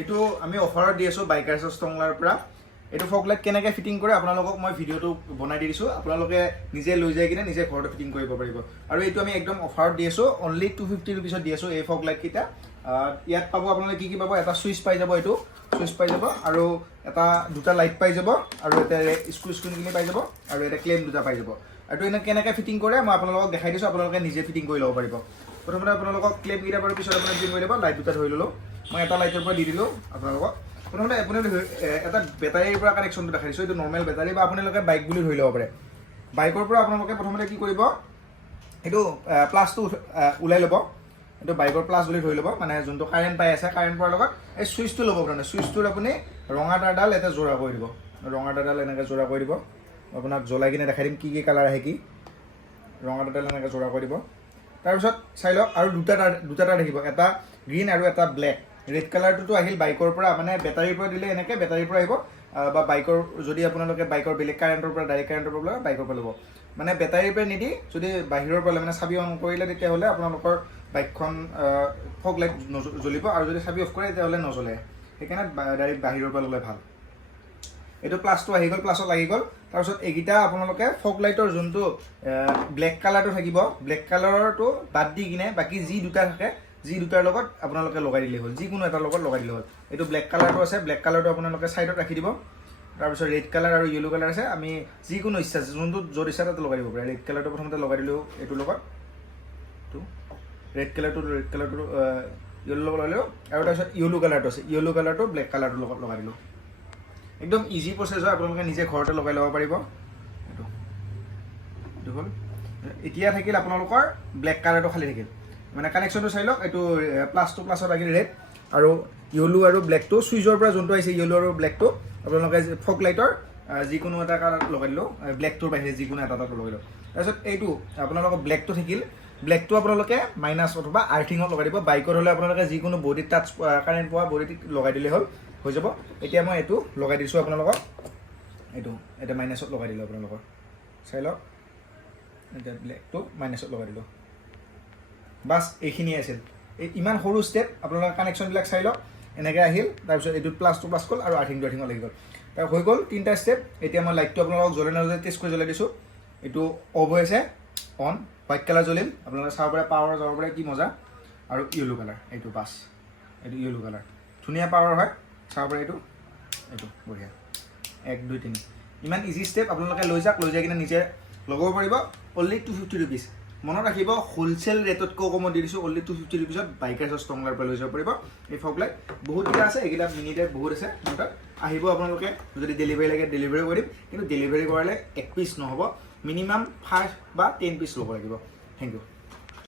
এইটো আমি অফাৰত দি আছোঁ বাইকাৰ্ছৰ ষ্টংলাৰ পৰা। এইটো ফগ লাইট কেনেকৈ ফিটিং কৰে আপোনালোকক মই ভিডিঅ'টো বনাই দি দিছোঁ, আপোনালোকে নিজে লৈ যাই কিনে নিজে ঘৰতে ফিটিং কৰিব পাৰিব। আৰু এইটো আমি একদম অফাৰত দি আছোঁ, অনলি 250 ৰুপিছত দি আছোঁ এই ফগ লাইটকেইটা। ইয়াত পাব আপোনালোকে কি পাব, এটা চুইচ পাই যাব, এইটো চুইচ পাই যাব, আৰু দুটা লাইট পাই যাব, আৰু এটা স্ক্ৰুখিনি পাই যাব, আৰু এটা ক্লেম দুটা পাই যাব। আৰু এইটো কেনেকৈ ফিটিং কৰে মই আপোনালোকক দেখাই দিছোঁ, আপোনালোকে নিজে ফিটিং কৰি ল'ব পাৰিব। প্ৰথমতে আপোনালোকক ক্লেমকেইটা বাৰু পিছত আপুনি ফিটিং কৰি ল'ব। লাইট দুটা ধৰি ল'লোঁ, মই এটা লাইটৰ পৰা দি দিলোঁ আপোনালোকক। প্ৰথমতে আপুনি এটা বেটাৰীৰ পৰা কানেকশ্যনটো দেখাই দিছোঁ। এইটো নৰ্মেল বেটাৰী বা আপোনালোকে বাইক বুলি ধৰি ল'ব পাৰে। বাইকৰ পৰা আপোনালোকে প্ৰথমতে কি কৰিব, এইটো প্লাছটো ওলাই ল'ব। এইটো বাইকৰ প্লাছ বুলি ধৰি ল'ব, মানে যোনটো কাৰেণ্ট পাই আছে, কাৰেণ্ট পোৱাৰ লগত এই চুইচটো ল'ব। মানে চুইচটোত আপুনি ৰঙা তাঁৰডাল এটা জোৰা কৰি দিব, ৰঙা তাঁৰডাল এনেকৈ জোৰা কৰি দিব। আপোনাক জ্বলাই কিনে দেখাই দিম কি কি কালাৰ আহে। কি ৰঙা তাঁৰডাল এনেকৈ জোৰা কৰি দিব। তাৰপিছত চাই লওক, আৰু দুটা তাঁৰ থাকিব, এটা গ্ৰীণ আৰু এটা ব্লেক। ৰেড কালাৰটোতো আহিল বাইকৰ পৰা, মানে বেটাৰীৰ পৰা দিলে এনেকৈ বেটাৰীৰ পৰা আহিব, বা বাইকৰ যদি আপোনালোকে বাইকৰ বেলেগ কাৰেণ্টৰ পৰা ডাইৰেক্ট কাৰেণ্টৰ পৰা ল'ব, বাইকৰ পৰা ল'ব। মানে বেটাৰীৰ পৰা নিদি যদি বাহিৰৰ পৰা মানে চাবি অন কৰিলে তেতিয়াহ'লে আপোনালোকৰ বাইকখন ফগ লাইট জ্বলিব, আৰু যদি চাবি অফ কৰে তেতিয়াহ'লে নজ্বলে। সেইকাৰণে ডাইৰেক্ট বাহিৰৰ পৰা ল'লে ভাল। এইটো প্লাছটো আহি গ'ল, প্লাছত লাগি গ'ল। তাৰপিছত এইকেইটা আপোনালোকে ফগ লাইটৰ যোনটো ব্লেক কালাৰটো থাকিব, ব্লেক কালাৰটো বাদ দি কিনে বাকী যি দুটা থাকে, যি দুটাৰ লগত আপোনালোকে লগাই দিলেই হ'ল, যিকোনো এটাৰ লগত লগাই দিলে হ'ল। এইটো ব্লেক কালাৰটো আছে, ব্লেক কালাৰটো আপোনালোকে ছাইডত ৰাখি দিব। তাৰপিছত ৰেড কালাৰ আৰু য়েল্ল' কালাৰ আছে, আমি যিকোনো ইচ্ছা যোনটো য'ত ইচ্ছা তাতে লগাই দিব পাৰে। ৰেড কালাৰটো প্ৰথমতে লগাই দিলোঁ এইটোৰ লগত, ৰেড কালাৰটো য়েল্ল' লগত লগাই দিলোঁ, আৰু তাৰপিছত য়েল্ল' কালাৰটো আছে, য়েল্ল' কালাৰটো ব্লেক কালাৰটোৰ লগত লগাই দিলোঁ। একদম ইজি প্ৰচেছ হয়, আপোনালোকে নিজে ঘৰতে লগাই ল'ব পাৰিব। এইটো হ'ল। এতিয়া থাকিল আপোনালোকৰ ব্লেক কালাৰটো খালী থাকিল, মানে কানেকশ্যনটো চাই লওক। এইটো প্লাছত আহিল ৰেড, আৰু য়েল্ল' আৰু ব্লেকটো চুইচৰ পৰা যোনটো আহিছে য়েল্ল' আৰু ব্লেকটো আপোনালোকে ফগ লাইটৰ যিকোনো এটা কালাৰ লগাই দিলোঁ, ব্লেকটোৰ বাহিৰে যিকোনো এটা লগাই দিলোঁ। তাৰপিছত এইটো আপোনালোকৰ ব্লেকটো থাকিল, ব্লেকটো আপোনালোকে মাইনাছ অথবা আৰ্থিঙত লগাই দিব। বাইকৰ হ'লে আপোনালোকে যিকোনো বডিত টাচ কাৰেণ্ট পোৱা বডিত লগাই দিলেই হ'ল, হৈ যাব। এতিয়া মই এইটো লগাই দিছোঁ আপোনালোকক, এইটো এতিয়া মাইনাছত লগাই দিলোঁ আপোনালোকৰ, চাই লওক। এতিয়া ব্লেকটো মাইনাছত লগাই দিলোঁ, বাছ এইখিনিয়ে আছিল। ইমান সৰু ষ্টেপ, আপোনালোকে কানেকশ্যনবিলাক চাই লওক। এনেকৈ আহিল, তাৰপিছত এইটোত প্লাছটো প্লাছ গ'ল, আৰু আৰ্থিংটো লাগি গ'ল। তাৰ হৈ গ'ল তিনিটা ষ্টেপ। এতিয়া মই লাইটটো আপোনালোকক জ্বলাই নজ্বলাই টেষ্ট কৰি জ্বলাই দিছোঁ। এইটো অফ হৈ আছে, অন, হোৱাইট কালাৰ জ্বলিল, আপোনালোকে চাব পাৰে, পাৱাৰ যাব পাৰে, কি মজা। আৰু য়েল্ল' কালাৰ, এইটো বাছ, এইটো য়েল্ল' কালাৰ, ধুনীয়া পাৱাৰ হয়, চাব পাৰে। এইটো বঢ়িয়া, 1 2 3। ইমান ইজি ষ্টেপ, আপোনালোকে লৈ যাওক, লৈ যাই কিনে নিজে লগাব পাৰিব। Only 250 rupees. মনত ৰাখিব, হ'লচেল ৰেটতকৈ কমত দি দিছোঁ। অনলি 250 ৰুপিজত বাইকাৰ্ছৰ ষ্টংলাৰ পৰা লৈ যাব পাৰিব এই ফগ লাইট। বহুতকেইটা আছে, এইকেইটা মিনি টাইপ বহুত আছে মোৰ তাত। আহিব আপোনালোকে, যদি ডেলিভাৰী লাগে ডেলিভাৰী কৰিম, কিন্তু ডেলিভাৰী কৰালে 1 পিচ নহ'ব, মিনিমাম 5 বা 10 পিচ ল'ব লাগিব। Thank U.